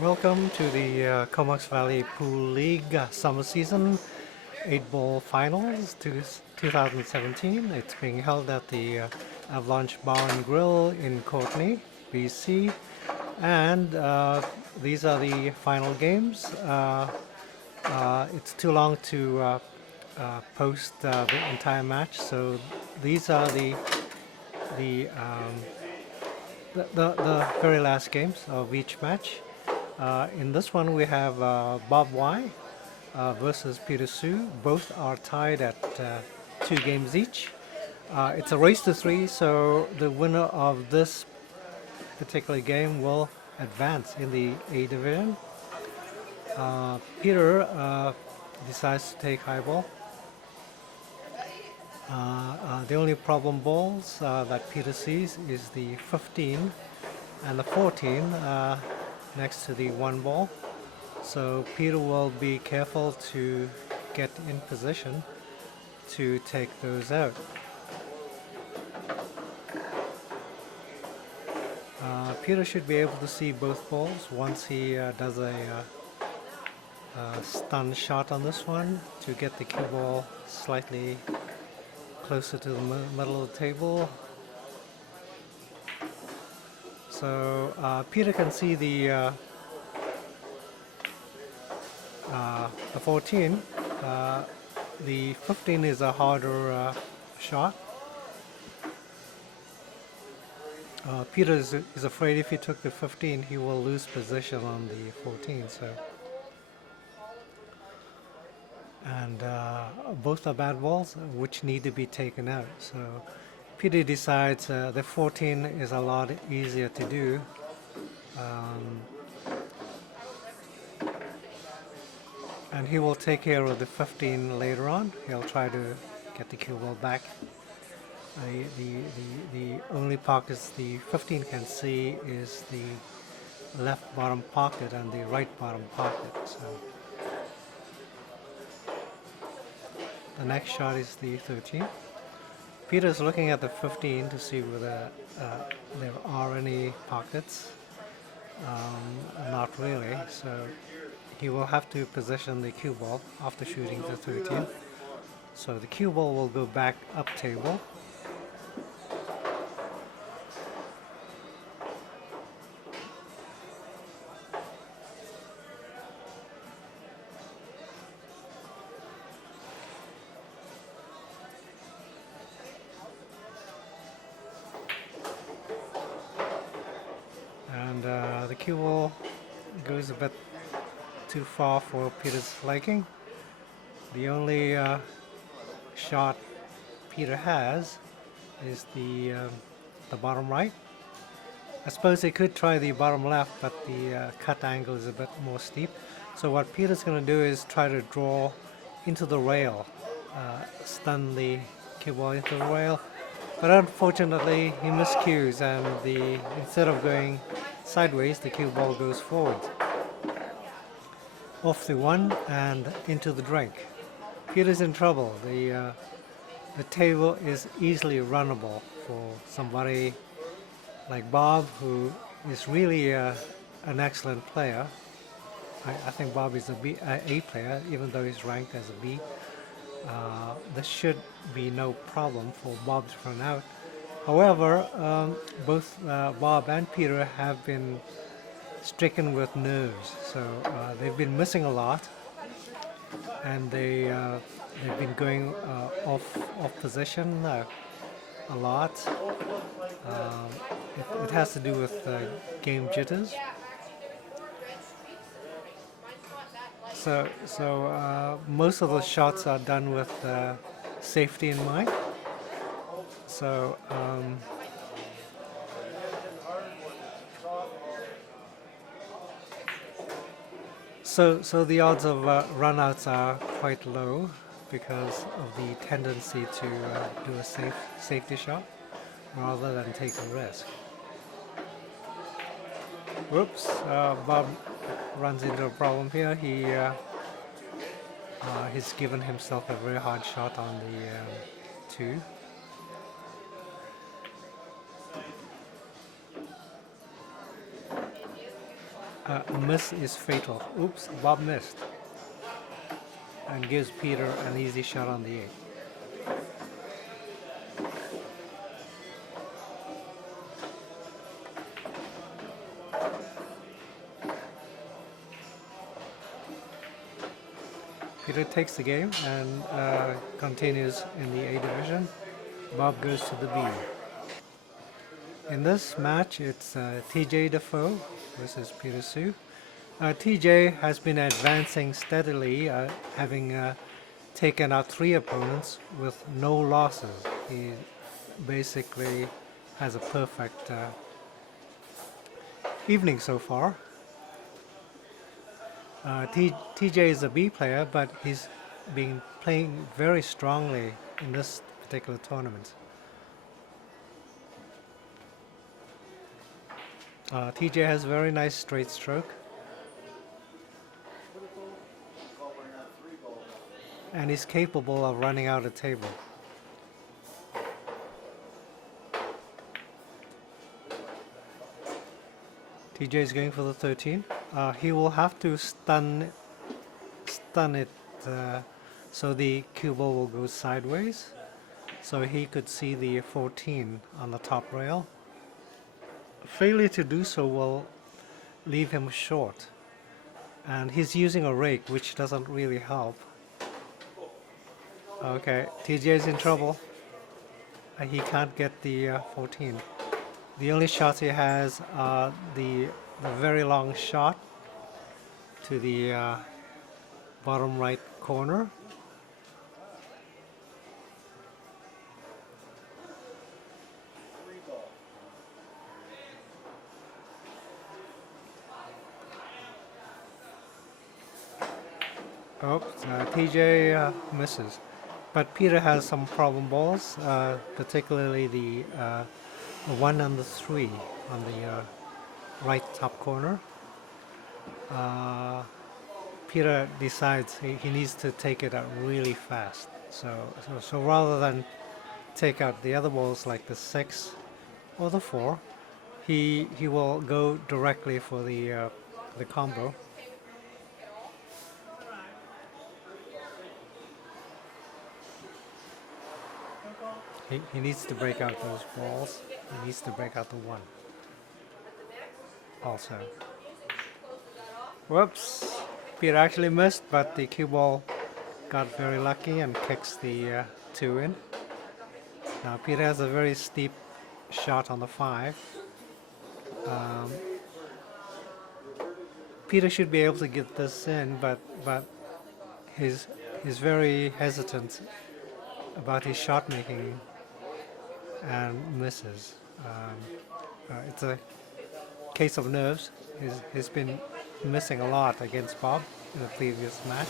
Welcome to the Comox Valley Pool League summer season 8-ball finals to 2017. It's being held at the Avalanche Bar and Grill in Courtney, BC, and these are the final games. It's too long to post the entire match, so these are the, um, the very last games of each match. In this one, we have Bob Y versus Peter Sue. Both are tied at 2 games each. It's a race to 3, so the winner of this particular game will advance in the A division. Peter decides to take highball. The only problem balls that Peter sees is the 15 and the 14 next to the 1 ball. So Peter will be careful to get in position to take those out. Peter should be able to see both balls once he does a stun shot on this one to get the cue ball slightly closer to the middle of the table. So Peter can see the 14. The 15 is a harder shot. Peter is afraid if he took the 15, he will lose position on the 14. And both are bad balls, which need to be taken out. So Peter decides the 14 is a lot easier to do. And he will take care of the 15 later on. He'll try to get the cue ball back. The only pockets the 15 can see is the left bottom pocket and the right bottom pocket. So the next shot is the 13. Peter's looking at the 15 to see whether there are any pockets. Not really. So he will have to position the cue ball after shooting the 13. So the cue ball will go back up table. And the cue ball goes a bit too far for Peter's liking. The only shot Peter has is the bottom right. I suppose they could try the bottom left, but the cut angle is a bit more steep. So what Peter's going to do is try to draw into the rail, stun the cue ball into the rail. But unfortunately, he miscues, and instead of going sideways, the cue ball goes forward, off the 1 and into the drink. Peter's in trouble. The table is easily runnable for somebody like Bob, who is really an excellent player. I think Bob is A player, even though he's ranked as a B. There should be no problem for Bob to run out. However, both Bob and Peter have been stricken with nerves, so they've been missing a lot, and they've been going off position a lot. It has to do with game jitters. So most of the shots are done with safety in mind. So so the odds of runouts are quite low because of the tendency to do a safety shot rather than take a risk. Whoops! Bob runs into a problem here. He's given himself a very hard shot on the 2. A miss is fatal. Oops, Bob missed. And gives Peter an easy shot on the 8. Peter takes the game and continues in the A division. Bob goes to the B. In this match, it's TJ Dafoe versus Peter Sue. TJ has been advancing steadily, having taken out 3 opponents with no losses. He basically has a perfect evening so far. TJ is a B player, but he's been playing very strongly in this particular tournament. TJ has very nice straight stroke. And he's capable of running out a table. TJ is going for the 13. He will have to stun it so the cue ball will go sideways. So he could see the 14 on the top rail. Failure to do so will leave him short. And he's using a rake, which doesn't really help. Okay, TJ is in trouble. He can't get the 14. The only shots he has are the very long shot to the bottom right corner. Oops, TJ misses. But Peter has some problem balls, particularly the 1 and the 3 on the right top corner. Peter decides he needs to take it out really fast. So rather than take out the other balls like the 6 or the 4, he will go directly for the combo. He needs to break out those balls. He needs to break out the 1 also. Whoops. Peter actually missed, but the cue ball got very lucky and kicks the 2 in. Now Peter has a very steep shot on the 5. Peter should be able to get this in, but he's very hesitant about his shot making and misses. It's a case of nerves. He's been missing a lot against Bob in the previous match,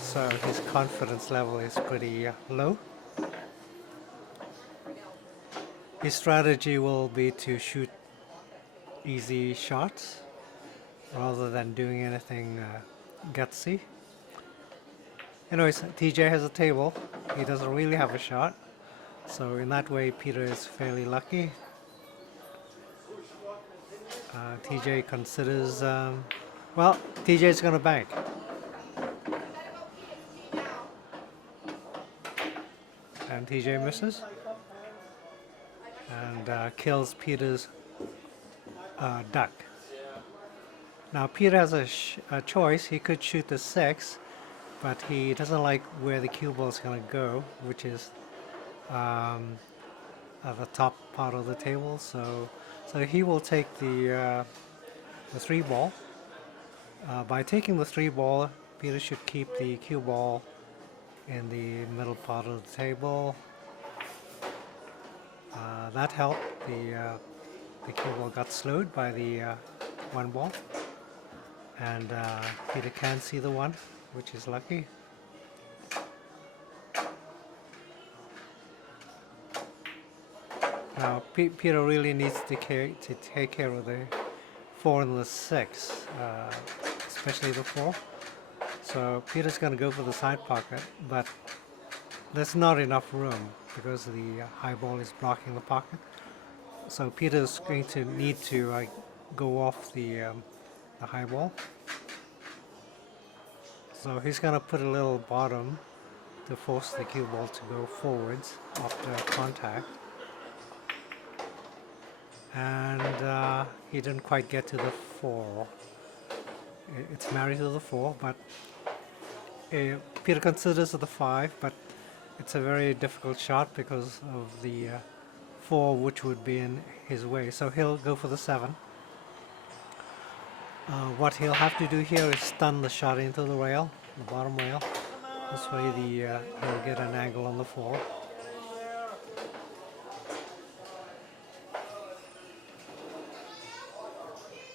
so his confidence level is pretty low. His strategy will be to shoot easy shots rather than doing anything gutsy. Anyways, TJ has a table. He doesn't really have a shot, so in that way Peter is fairly lucky. TJ considers, well, TJ is going to bank. And TJ misses. And kills Peter's duck. Now Peter has a choice. He could shoot the 6, but he doesn't like where the cue ball is going to go, which is at the top part of the table. So he will take the 3 ball. By taking the 3 ball, Peter should keep the cue ball in the middle part of the table. That helped. The cue ball got slowed by the 1 ball, and Peter can see the 1, which is lucky. Now Peter really needs to take care of the 4 and the 6, especially the 4. So Peter's going to go for the side pocket, but there's not enough room because the high ball is blocking the pocket. So Peter's going to need to go off the the high ball. So he's going to put a little bottom to force the cue ball to go forwards after contact. And he didn't quite get to the 4. It's married to the 4, but Peter considers it the 5, but it's a very difficult shot because of the 4, which would be in his way. So he'll go for the 7. What he'll have to do here is stun the shot into the rail, the bottom rail. This way he'll get an angle on the 4.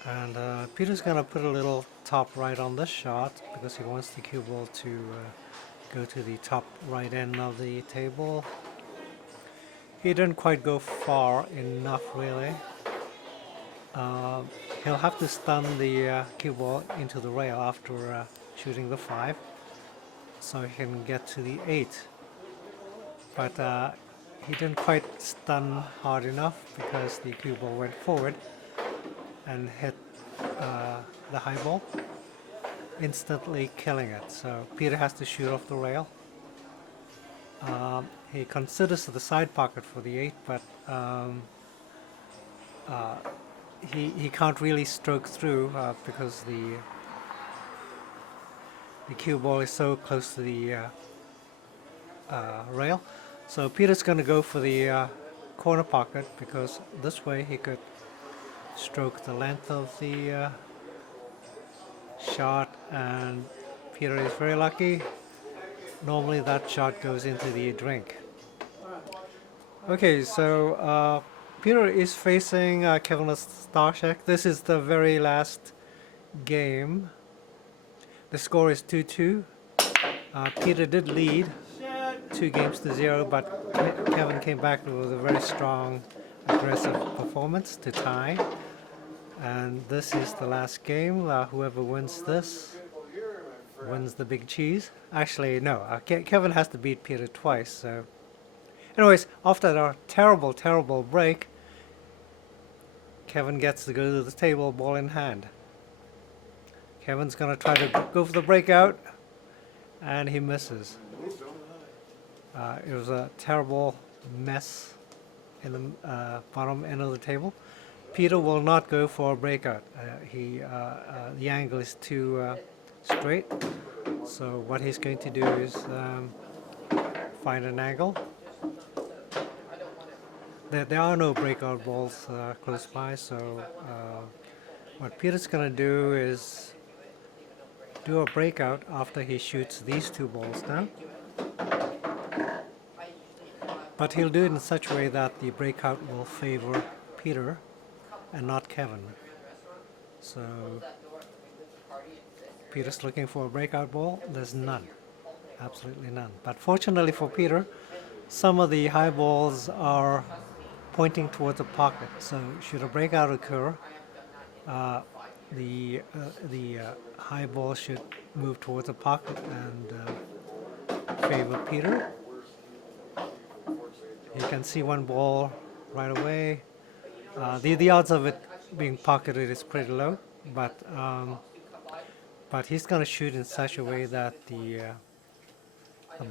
And Peter's going to put a little top right on this shot because he wants the cue ball to go to the top right end of the table. He didn't quite go far enough, really. He'll have to stun the cue ball into the rail after shooting the 5, so he can get to the 8. But he didn't quite stun hard enough because the cue ball went forward and hit the high ball, instantly killing it. So Peter has to shoot off the rail. He considers the side pocket for the 8, but he can't really stroke through because the cue ball is so close to the rail. So Peter's going to go for the corner pocket because this way he could stroke the length of the shot, and Peter is very lucky. Normally that shot goes into the drink. Okay, so Peter is facing Kevin Ostashek. This is the very last game. The score is 2-2. Peter did lead 2-0, but Kevin came back with a very strong, aggressive performance to tie. And this is the last game. Whoever wins this wins the big cheese. Actually, no. Kevin has to beat Peter twice. So, anyways, after a terrible, terrible break, Kevin gets to go to the table, ball in hand. Kevin's going to try to go for the breakout, and he misses. It was a terrible mess in the bottom end of the table. Peter will not go for a breakout. The angle is too straight. So what he's going to do is find an angle. There are no breakout balls close by, so what Peter's going to do is do a breakout after he shoots these 2 balls down. But he'll do it in such a way that the breakout will favor Peter and not Kevin. So Peter's looking for a breakout ball. There's none. Absolutely none. But fortunately for Peter, some of the high balls are pointing towards a pocket. So should a breakout occur, the high ball should move towards a pocket and favor Peter. You can see one ball right away. The odds of it being pocketed is pretty low, but he's going to shoot in such a way that the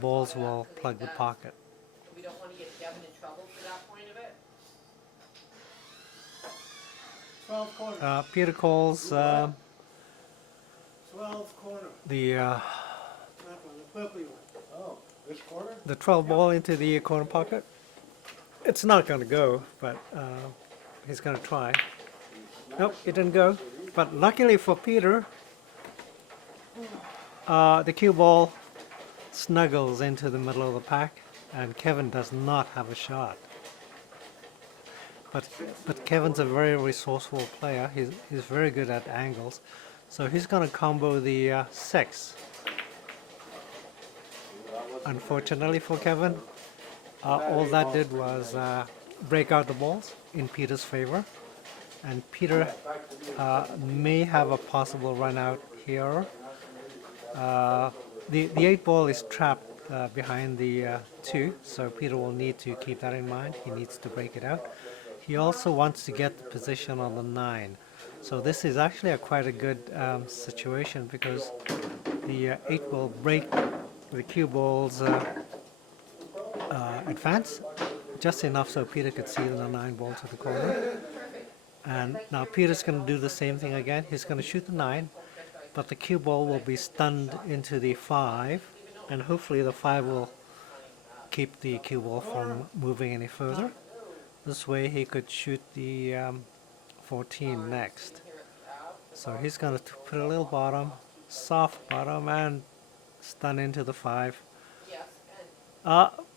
balls will plug the pocket. We don't want to get Kevin in trouble for that point of it. 12 corner. Peter calls 12 corner. the That one, the purple one. Oh, this corner? the 12 ball into the corner pocket. It's not going to go, but he's going to try. Nope, it didn't go. But luckily for Peter, the cue ball snuggles into the middle of the pack, and Kevin does not have a shot. But Kevin's a very resourceful player. He's very good at angles, so he's going to combo the 6. Unfortunately for Kevin, all that did was break out the balls in Peter's favor, and Peter may have a possible run out here. The 8 ball is trapped behind the 2, so Peter will need to keep that in mind. He needs to break it out. He also wants to get the position on the 9. So this is actually quite a good situation because the 8 will break the cue ball's advance just enough so Peter could see the 9 ball to the corner. And now Peter's going to do the same thing again. He's going to shoot the 9, but the cue ball will be stunned into the 5, and hopefully the 5 will keep the cue ball from moving any further. This way he could shoot the 14 next. So he's going to put a little bottom, soft bottom, and stun into the 5.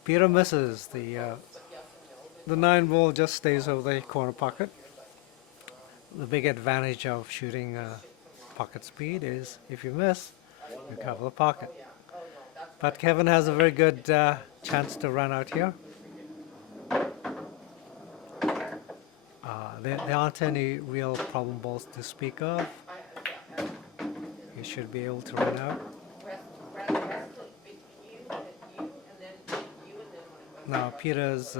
Peter misses. The 9 ball just stays over the corner pocket. The big advantage of shooting pocket speed is if you miss, you cover the pocket. But Kevin has a very good chance to run out here. There aren't any real problem balls to speak of. He should be able to run out. Now Peter's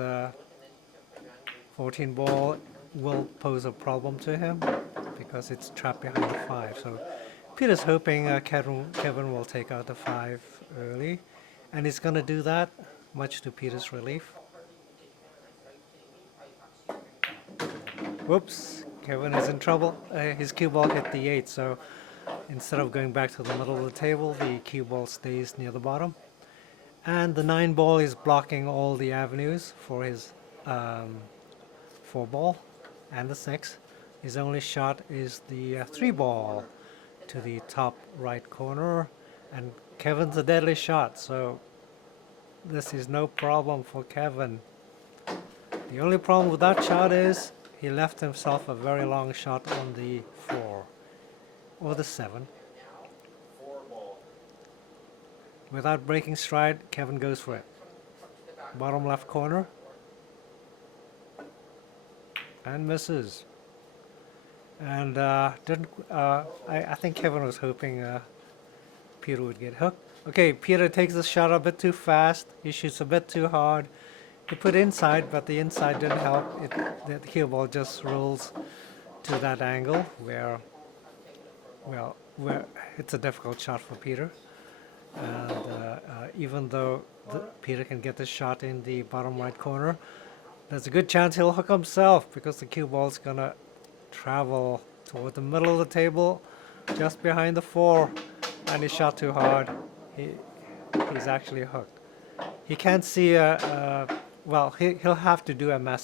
14 ball will pose a problem to him because it's trapped behind the 5. So Peter's hoping Kevin will take out the 5 early, and he's going to do that, much to Peter's relief. Whoops, Kevin is in trouble. His cue ball hit the 8, so instead of going back to the middle of the table, the cue ball stays near the bottom. And the 9 ball is blocking all the avenues for his 4 ball and the 6. His only shot is the 3 ball to the top right corner, and Kevin's a deadly shot, so this is no problem for Kevin. The only problem with that shot is he left himself a very long shot on the 4 or the 7. Without breaking stride, Kevin goes for it. Bottom left corner. And misses. And I think Kevin was hoping Peter would get hooked. Okay, Peter takes the shot a bit too fast. He shoots a bit too hard. He put inside, but the inside didn't help. The cue ball just rolls to that angle where it's a difficult shot for Peter. And even though Peter can get the shot in the bottom right corner, there's a good chance he'll hook himself because the cue ball's gonna travel toward the middle of the table, just behind the 4, and he shot too hard. He's actually hooked. He can't see he'll have to do a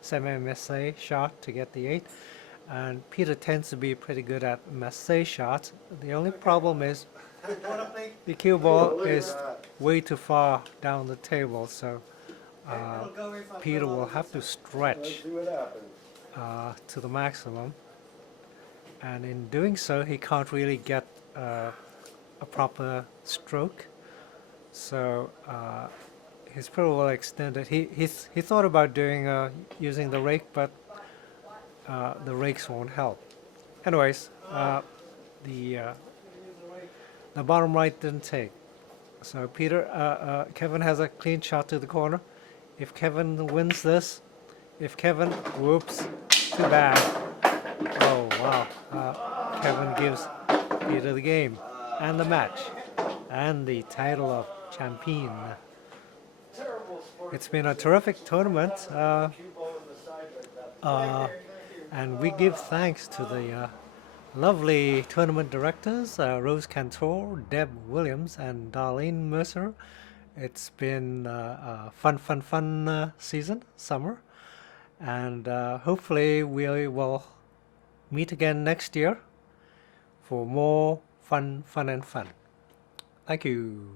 semi-massé shot to get the 8. And Peter tends to be pretty good at massé shots. The only problem is the cue ball is way too far down the table, so Peter will have to stretch to the maximum, and in doing so he can't really get a proper stroke, so he's pretty well extended. He thought about doing using the rake, but the rakes won't help. Anyways, the bottom right didn't take. So Kevin has a clean shot to the corner. If Kevin wins this, whoops, too bad. Oh wow, Kevin gives Peter the game and the match and the title of champion. It's been a terrific tournament, and we give thanks to the lovely tournament directors, Rose Cantor, Deb Williams, and Darlene Mercer. It's been a fun season, summer, and hopefully we will meet again next year for more fun. Thank you.